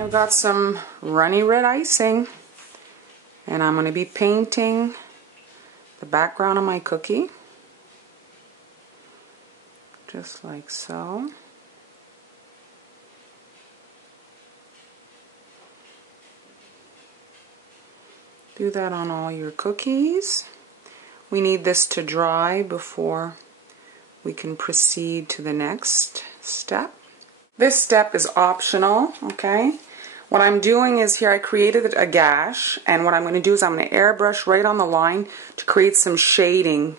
I've got some runny red icing, and I'm going to be painting the background of my cookie, just like so. Do that on all your cookies. We need this to dry before we can proceed to the next step. This step is optional, okay? What I'm doing is here I created a gash, and what I'm going to do is I'm going to airbrush right on the line to create some shading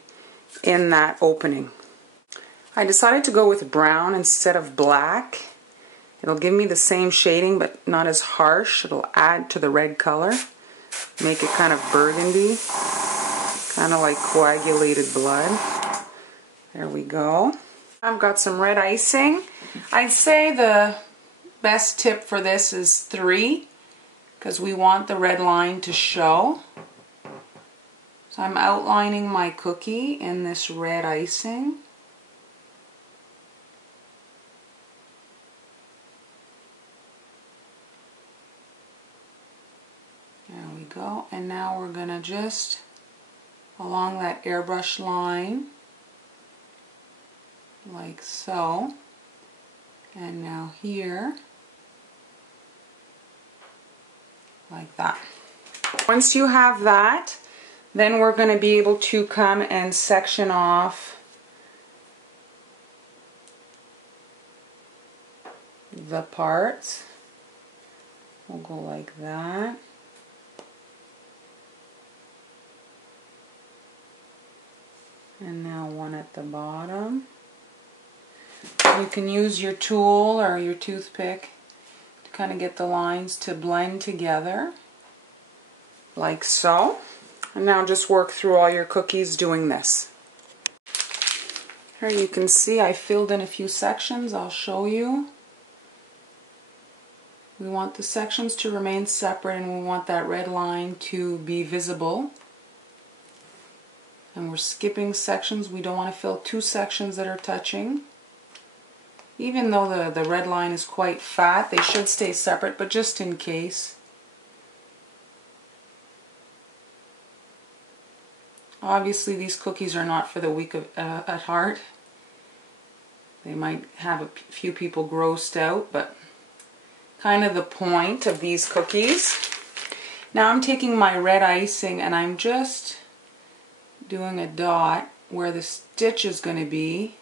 in that opening. I decided to go with brown instead of black. It'll give me the same shading but not as harsh. It'll add to the red color, make it kind of burgundy, kind of like coagulated blood. There we go. I've got some red icing. I'd say the best tip for this is 3, because we want the red line to show. So I'm outlining my cookie in this red icing. There we go. And now we're going to just, along that airbrush line, like so. And now here, like that. Once you have that, then we're going to be able to come and section off the parts. We'll go like that. And now one at the bottom. You can use your tool or your toothpick to kind of get the lines to blend together, like so. And now just work through all your cookies doing this. Here you can see I filled in a few sections. I'll show you. We want the sections to remain separate, and we want that red line to be visible. And we're skipping sections. We don't want to fill 2 sections that are touching. Even though the red line is quite fat, they should stay separate, but just in case. Obviously these cookies are not for the weak at heart. They might have a few people grossed out, but kind of the point of these cookies. Now I'm taking my red icing and I'm just doing a dot where the stitch is going to be.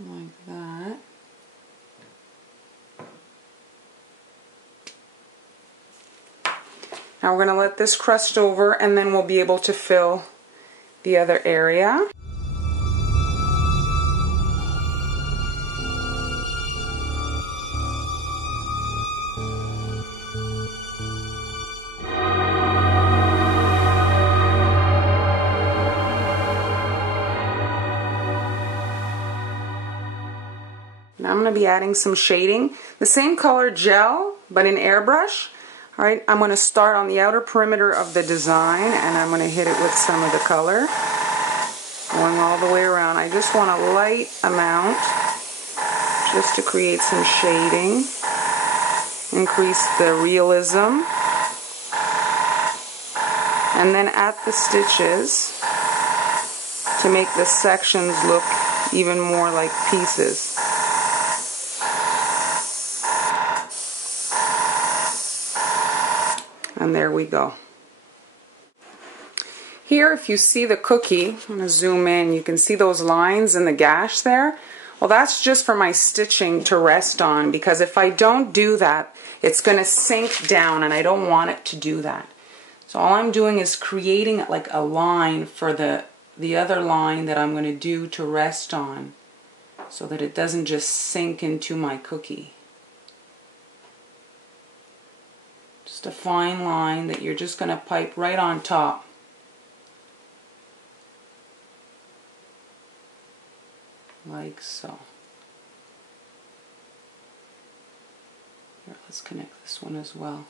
Like that. Now we're going to let this crust over, and then we'll be able to fill the other area. Now I'm going to be adding some shading. The same color gel, but in airbrush. Alright, I'm going to start on the outer perimeter of the design, and I'm going to hit it with some of the color. Going all the way around. I just want a light amount, just to create some shading. Increase the realism. And then at the stitches, to make the sections look even more like pieces. And there we go. Here, if you see the cookie, I'm going to zoom in, you can see those lines in the gash there. Well, that's just for my stitching to rest on, because if I don't do that, it's going to sink down, and I don't want it to do that. So all I'm doing is creating like a line for the other line that I'm going to do to rest on, so that it doesn't just sink into my cookie. Just a fine line that you're just going to pipe right on top. Like so. Here, let's connect this one as well.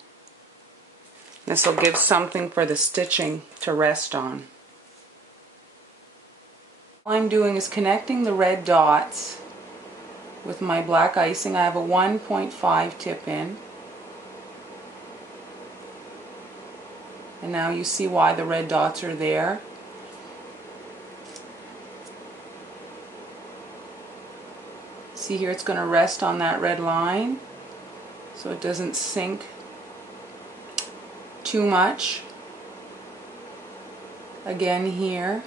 This will give something for the stitching to rest on. All I'm doing is connecting the red dots with my black icing. I have a 1.5 tip in. And now you see why the red dots are there. See here, it's going to rest on that red line so it doesn't sink too much. Again here.